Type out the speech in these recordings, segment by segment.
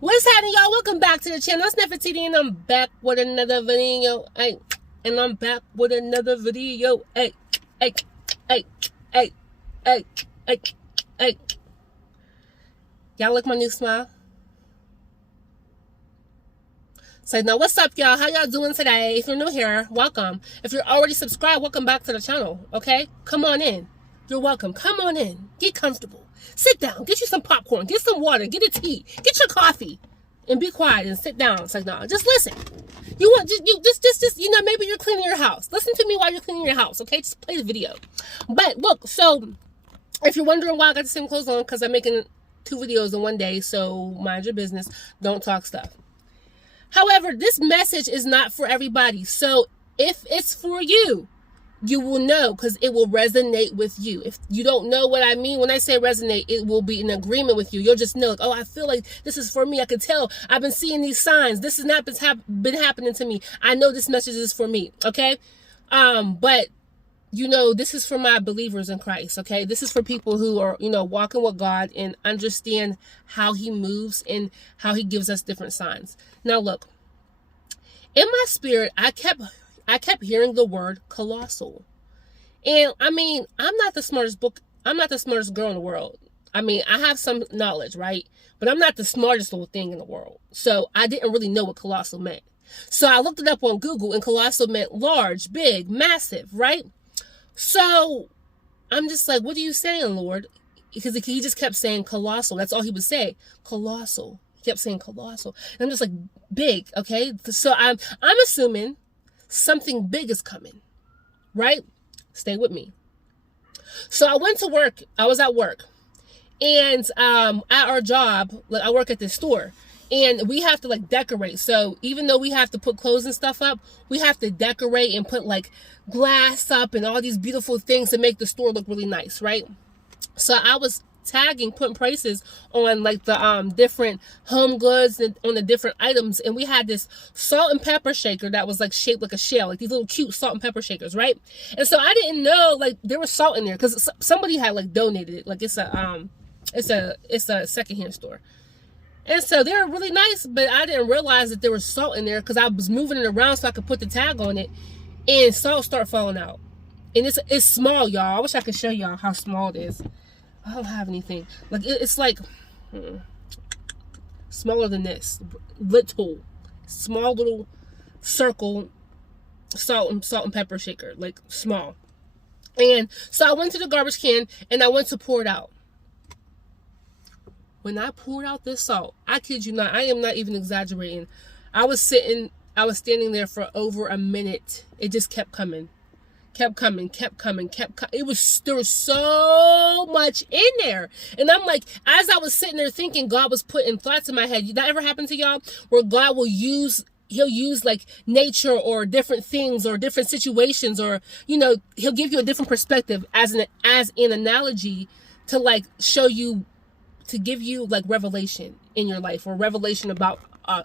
What's happening, y'all? Welcome back to the channel. It's Nefertiti, and I'm back with another video. Hey, Hey, hey, hey, hey, hey, hey. Y'all like my new smile? So now, what's up, y'all? How y'all doing today? If you're new here, welcome. If you're already subscribed, welcome back to the channel. Okay, come on in. You're welcome. Come on in. Get comfortable. Sit down. Get you some popcorn. Get some water. Get a tea. Get your coffee, and be quiet and sit down. It's like, no, just listen. You want just maybe you're cleaning your house. Listen to me while you're cleaning your house. Okay, just play the video. But look, so if you're wondering why I got the same clothes on, because I'm making 2 videos in one day. So mind your business. Don't talk stuff. However, this message is not for everybody. So if it's for you, you will know, because it will resonate with you. If you don't know what I mean when I say resonate, it will be in agreement with you. You'll just know, like, oh, I feel like this is for me. I can tell. I've been seeing these signs. This has not been happening to me. I know this message is for me. Okay. But this is for my believers in Christ. Okay. This is for people who are, walking with God and understand how he moves and how he gives us different signs. Now, look, in my spirit, I kept hearing the word colossal. And I mean, I'm not the smartest girl in the world. I mean, I have some knowledge, right? But I'm not the smartest little thing in the world. So I didn't really know what colossal meant. So I looked it up on Google, and colossal meant large, big, massive, right? So I'm just like, what are you saying, Lord? Because he just kept saying colossal. That's all he would say. Colossal. He kept saying colossal. And I'm just like, big, okay? So I'm assuming something big is coming, right? Stay with me. So I went to work. I was at work, and at our job, like, I work at this store, and we have to decorate. So even though we have to put clothes and stuff up, we have to decorate and put glass up and all these beautiful things to make the store look really nice, right? So I was putting prices on the different home goods and on the different items, and we had this salt and pepper shaker that was shaped like a shell, these little cute salt and pepper shakers, right? And so I didn't know there was salt in there, because somebody had donated it. It's a secondhand store, and so they were really nice, but I didn't realize that there was salt in there, because I was moving it around so I could put the tag on it, and salt started falling out. And it's small, y'all. I wish I could show y'all how small it is. I don't have anything. It's smaller than this. Little. Small little circle salt and pepper shaker. Small. And so I went to the garbage can, and I went to pour it out. When I poured out this salt, I kid you not, I am not even exaggerating. I was standing there for over a minute. It just kept coming. Kept coming. There was so much in there. And I'm like, as I was sitting there thinking, God was putting thoughts in my head. Did that ever happen to y'all? Where God will he'll use nature or different things or different situations, or, he'll give you a different perspective as an analogy to show you, to give you revelation in your life, or revelation about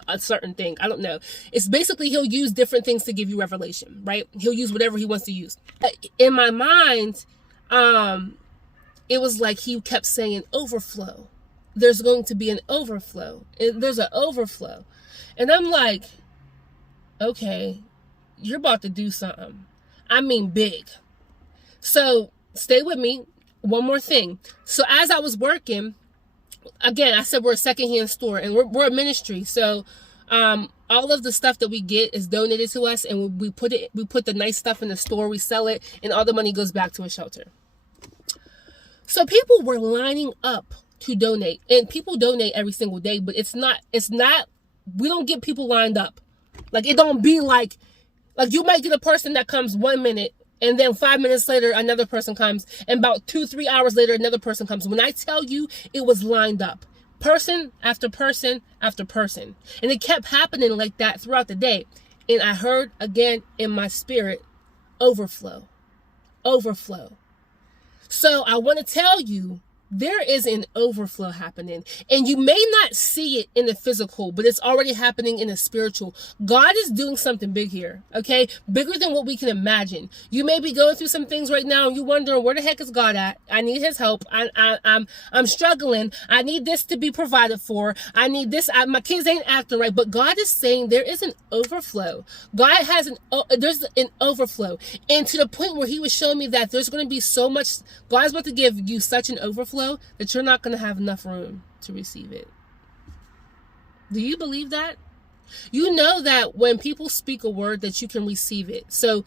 a certain thing. I don't know. It's basically he'll use different things to give you revelation, right? He'll use whatever he wants to use. In my mind, it was he kept saying overflow. There's going to be an overflow. There's an overflow. And I'm like, okay, you're about to do something. I mean, big. So stay with me. One more thing. So as I was working, again, I said we're a secondhand store, and we're a ministry. So all of the stuff that we get is donated to us, and we put the nice stuff in the store, we sell it, and all the money goes back to a shelter. So people were lining up to donate, and people donate every single day, but it's not we don't get people lined up. It don't be you might get a person that comes 1 minute, and then 5 minutes later, another person comes. And about 2-3 hours later, another person comes. When I tell you, it was lined up. Person after person after person. And it kept happening like that throughout the day. And I heard again in my spirit, overflow. Overflow. So I want to tell you, there is an overflow happening, and you may not see it in the physical, but it's already happening in the spiritual. God is doing something big here, okay? Bigger than what we can imagine. You may be going through some things right now and you're wondering, where the heck is God at? I need his help. I'm struggling. I need this to be provided for. I need this. My kids ain't acting right. But God is saying there is an overflow. God has there's an overflow. And to the point where he was showing me that there's going to be so much, God's about to give you such an overflow that you're not going to have enough room to receive it. Do you believe that? You know that when people speak a word that you can receive it. So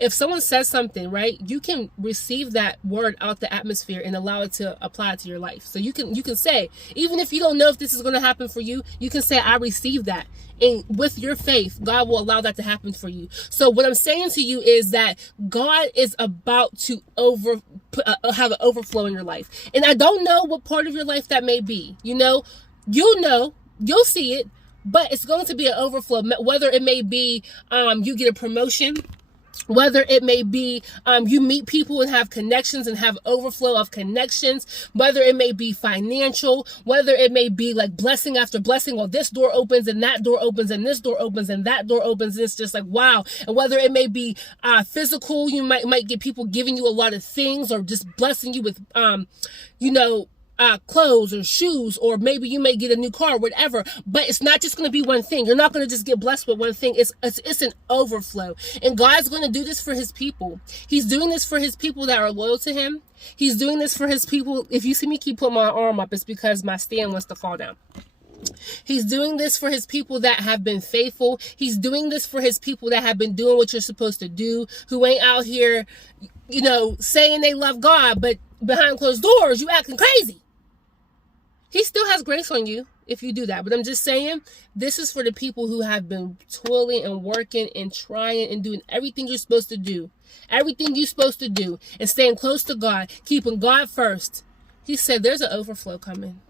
if someone says something, right, you can receive that word out the atmosphere and allow it to apply to your life. So you can say, even if you don't know if this is going to happen for you, you can say, I receive that. And with your faith, God will allow that to happen for you. So what I'm saying to you is that God is about to have an overflow in your life. And I don't know what part of your life that may be. You'll see it, but it's going to be an overflow. Whether it may be you get a promotion, whether it may be you meet people and have connections and have overflow of connections, whether it may be financial, whether it may be like blessing after blessing, or this door opens and that door opens and this door opens and that door opens, and it's just like, wow. And whether it may be physical, you might get people giving you a lot of things, or just blessing you with clothes or shoes, or maybe you may get a new car, whatever. But it's not just going to be one thing. You're not going to just get blessed with one thing. It's an overflow. And God's going to do this for his people. He's doing this for his people that are loyal to him. He's doing this for his people. If you see me keep putting my arm up, it's because my stand wants to fall down. He's doing this for his people that have been faithful. He's doing this for his people that have been doing what you're supposed to do, who ain't out here, saying they love God, but behind closed doors, you acting crazy. He still has grace on you if you do that. But I'm just saying, this is for the people who have been toiling and working and trying and doing everything you're supposed to do. Everything you're supposed to do, and staying close to God, keeping God first. He said there's an overflow coming.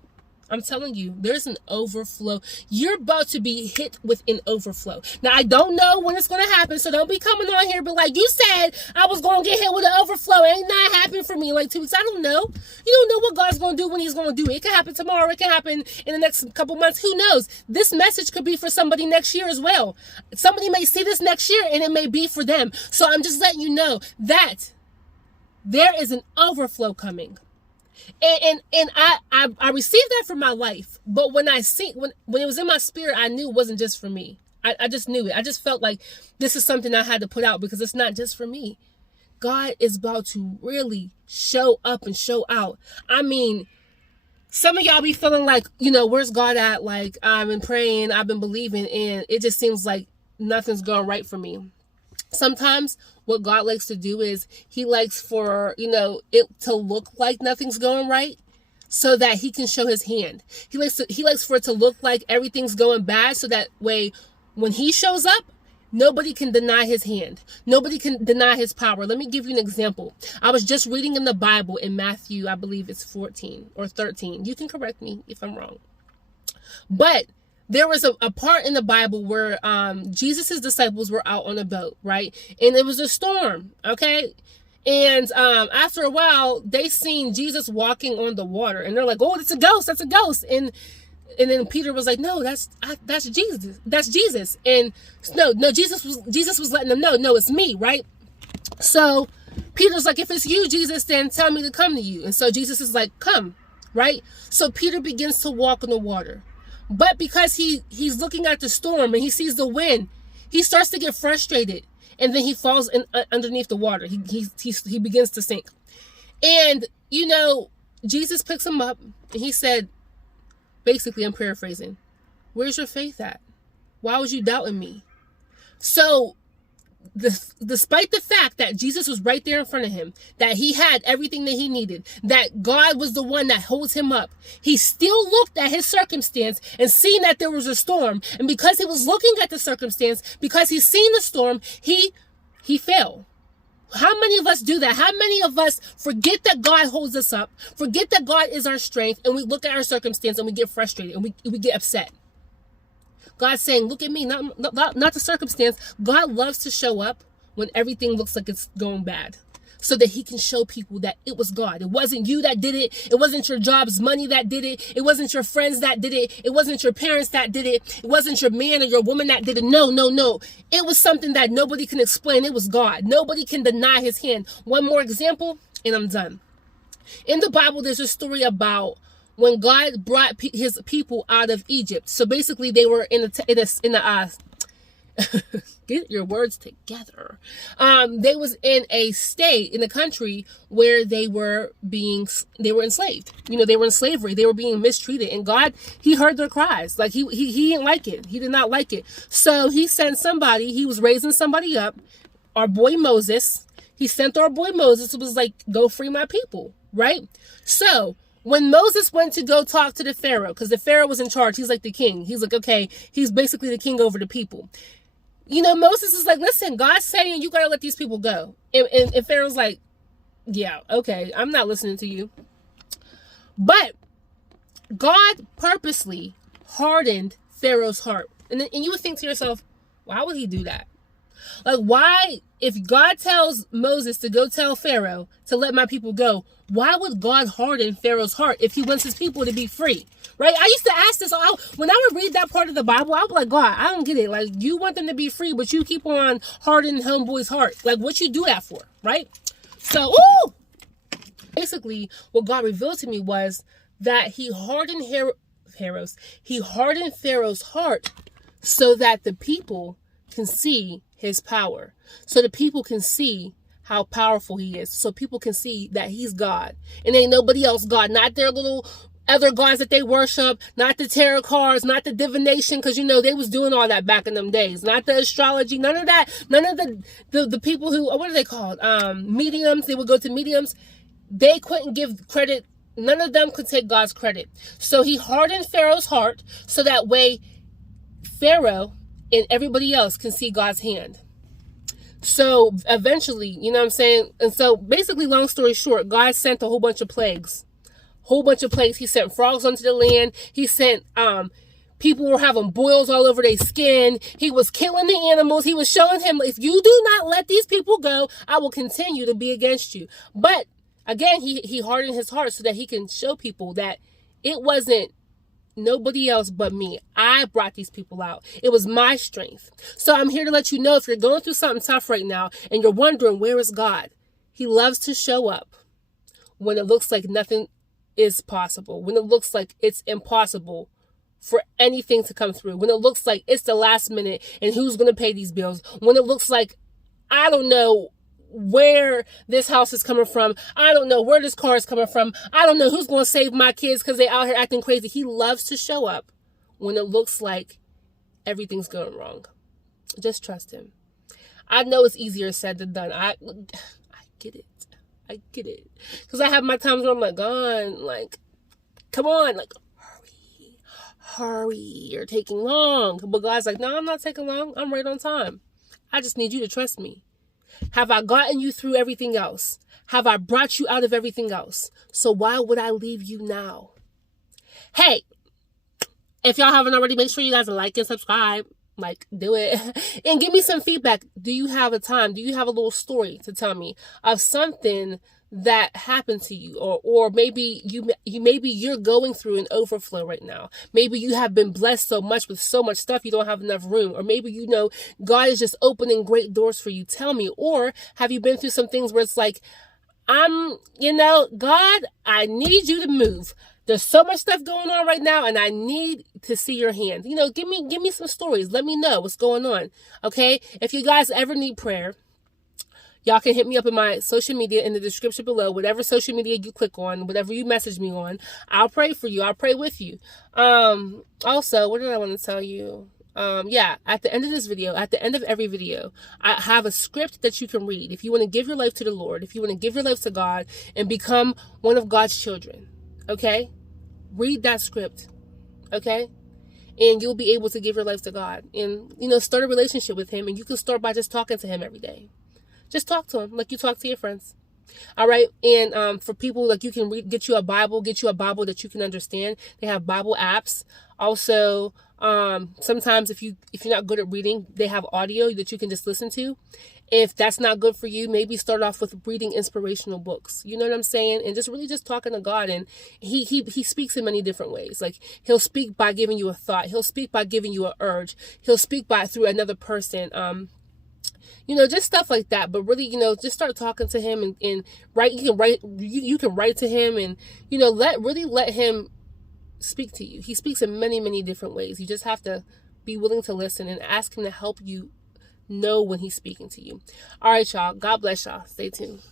I'm telling you, there's an overflow. You're about to be hit with an overflow. Now, I don't know when it's going to happen, so don't be coming on here, but like, you said I was going to get hit with an overflow. Ain't not happened for me in like 2 weeks. I don't know. You don't know what God's going to do when he's going to do it. It could happen tomorrow. It could happen in the next couple months. Who knows? This message could be for somebody next year as well. Somebody may see this next year, and it may be for them. So I'm just letting you know that there is an overflow coming. And I received that for my life. But when it was in my spirit, I knew it wasn't just for me. I just knew it. I just felt like this is something I had to put out, because it's not just for me. God is about to really show up and show out. I mean, some of y'all be feeling like, where's God at? Like, I've been praying, I've been believing, and it just seems like nothing's going right for me. Sometimes what God likes to do is he likes for, it to look like nothing's going right, so that he can show his hand. He likes for it to look like everything's going bad, so that way when he shows up, nobody can deny his hand. Nobody can deny his power. Let me give you an example. I was just reading in the Bible in Matthew, I believe it's 14 or 13. You can correct me if I'm wrong. But there was a part in the Bible where Jesus' disciples were out on a boat, right? And it was a storm, okay? And after a while, they seen Jesus walking on the water. And they're like, oh, that's a ghost, that's a ghost. And then Peter was like, no, that's Jesus. That's Jesus. And no, Jesus was letting them know, no, it's me, right? So Peter's like, if it's you, Jesus, then tell me to come to you. And so Jesus is like, come, right? So Peter begins to walk on the water. But because he's looking at the storm and he sees the wind, he starts to get frustrated, and then he falls underneath the water. He begins to sink. And Jesus picks him up, and he said, basically, I'm paraphrasing, where's your faith at? Why was you doubting me? So despite the fact that Jesus was right there in front of him, that he had everything that he needed, that God was the one that holds him up, he still looked at his circumstance and seen that there was a storm. And because he was looking at the circumstance, because he's seen the storm, he fell. How many of us do that? How many of us forget that God holds us up, forget that God is our strength, and we look at our circumstance and we get frustrated and we get upset? God's saying, look at me, not the circumstance. God loves to show up when everything looks like it's going bad. so that he can show people that it was God. It wasn't you that did it. It wasn't your job's money that did it. It wasn't your friends that did it. It wasn't your parents that did it. It wasn't your man or your woman that did it. No, no, no. It was something that nobody can explain. It was God. Nobody can deny his hand. One more example, and I'm done. In the Bible, there's a story about when God brought his people out of Egypt. So basically, they were in a get your words together. They was in a state in the country where they were enslaved. You know, they were in slavery. They were being mistreated, and God, he heard their cries. Like he didn't like it. He did not like it. So he sent somebody. He was raising somebody up. Our boy Moses. He sent our boy Moses. It was like, go free my people, right? So when Moses went to go talk to the Pharaoh, because the Pharaoh was in charge, he's like the king. He's like, okay, he's basically the king over the people. You know, Moses is like, listen, God's saying you got to let these people go. And Pharaoh's like, yeah, okay, I'm not listening to you. But God purposely hardened Pharaoh's heart. And you would think to yourself, why would he do that? Like, why, if God tells Moses to go tell Pharaoh to let my people go, why would God harden Pharaoh's heart if he wants his people to be free? Right? I used to ask this. When I would read that part of the Bible, I would be like, God, I don't get it. Like, you want them to be free, but you keep on hardening homeboy's heart. Like, what you do that for? Right? So, basically, what God revealed to me was that he hardened Pharaoh's heart so that the people can see his power. So the people can see how powerful he is. So people can see that he's God. And ain't nobody else God. Not their little other gods that they worship. Not the tarot cards. Not the divination. Because, you know, they was doing all that back in them days. Not the astrology. None of that. None of the people who, what are they called? Mediums. They would go to mediums. They couldn't give credit. None of them could take God's credit. So he hardened Pharaoh's heart. So that way Pharaoh and everybody else can see God's hand. So eventually, you know what I'm saying? And so basically, long story short, God sent a whole bunch of plagues. He sent frogs onto the land. He sent, people were having boils all over their skin. He was killing the animals. He was showing him, if you do not let these people go, I will continue to be against you. But again, he hardened his heart so that he can show people that it wasn't nobody else but me. I brought these people out. It was my strength. So I'm here to let you know, if you're going through something tough right now and you're wondering, where is God? He loves to show up when it looks like nothing is possible. When it looks like it's impossible for anything to come through. When it looks like it's the last minute and who's going to pay these bills. When it looks like, I don't know where this house is coming from. I don't know where this car is coming from. I don't know who's going to save my kids because they're out here acting crazy. He loves to show up when it looks like everything's going wrong. Just trust him. I know it's easier said than done. I get it. I get it. Because I have my times where I'm like, God, like, come on, like, hurry. You're taking long. But God's like, no, I'm not taking long. I'm right on time. I just need you to trust me. Have I gotten you through everything else? Have I brought you out of everything else? So why would I leave you now? Hey, if y'all haven't already, make sure you guys like and subscribe. Like, do it. And give me some feedback. Do you have a time? Do you have a little story to tell me of something that happened to you, or maybe maybe you're going through an overflow right now. Maybe you have been blessed so much with so much stuff you don't have enough room, or maybe you know God is just opening great doors for you. Tell me. Or have you been through some things where it's like, God, I need you to move. There's so much stuff going on right now, and I need to see your hand. You know, give me some stories. Let me know what's going on. Okay? If you guys ever need prayer, y'all can hit me up in my social media in the description below. Whatever social media you click on, whatever you message me on, I'll pray for you. I'll pray with you. Also, what did I want to tell you? At the end of this video, at the end of every video, I have a script that you can read. If you want to give your life to the Lord, if you want to give your life to God and become one of God's children, okay? Read that script, okay? And you'll be able to give your life to God and, start a relationship with him. And you can start by just talking to him every day. Just talk to him like you talk to your friends. All right. And for people, like, you can get you a Bible that you can understand. They have Bible apps. Also, sometimes if you're not good at reading, they have audio that you can just listen to. If that's not good for you, maybe start off with reading inspirational books. You know what I'm saying? And just really just talking to God. And he speaks in many different ways. Like, he'll speak by giving you a thought. He'll speak by giving you an urge. He'll speak by through another person. Just stuff like that. But really, just start talking to him and write. You can write to him, and let him speak to you. He speaks in many, many different ways. You just have to be willing to listen and ask him to help you know when he's speaking to you. All right, y'all. God bless y'all. Stay tuned.